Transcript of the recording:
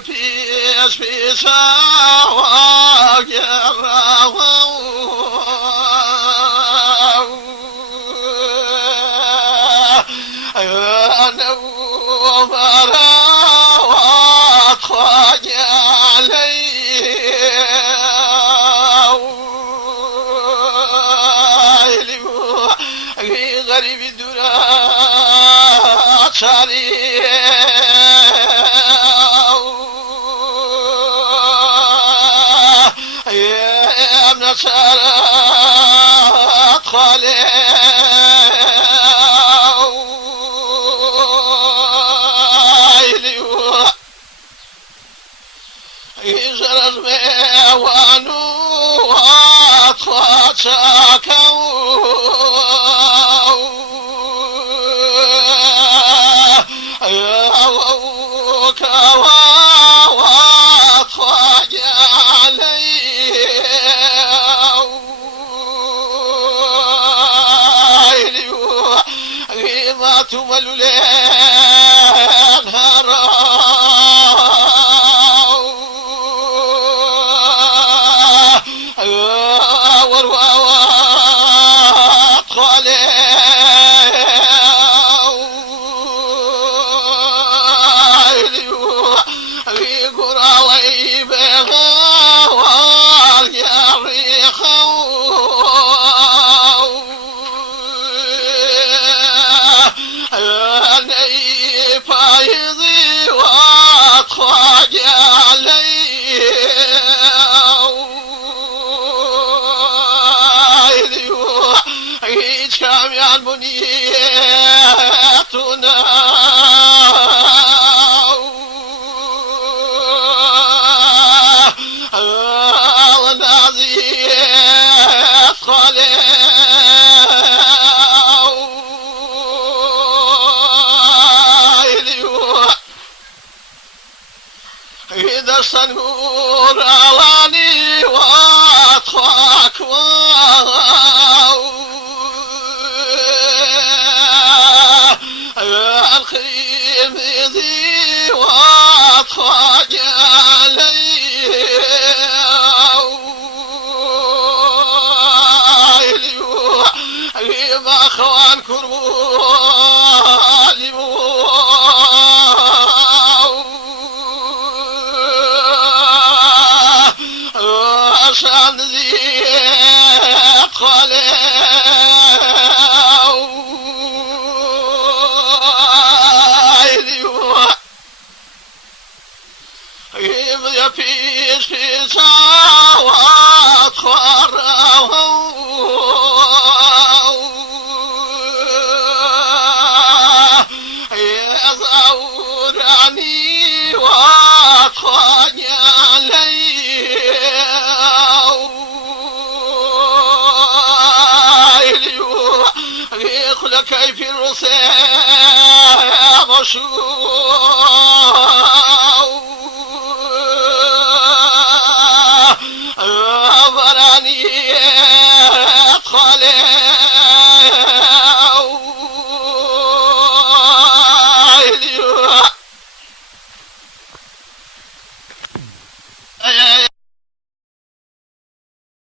پیش پیش آواگر أنا براوات خواجة علي غريب الدرات شاري يا ابن سارات خالي يزرز ميوانو أطفات ساكو كواوات خواجة علي ما تملوا لين ورواوات خالي قراوي بها والجري أني فايضي واتخاج علي كم ينبنيتنا ونازيت خالي إذا الصنور علاني واتخاك الخيم ذي واتخاك علي ما خوان كربالي عشان زيت خالي يا فيش في ساوات خراه يا زوراني واتخاني علي يخلق كيف الرسام وشو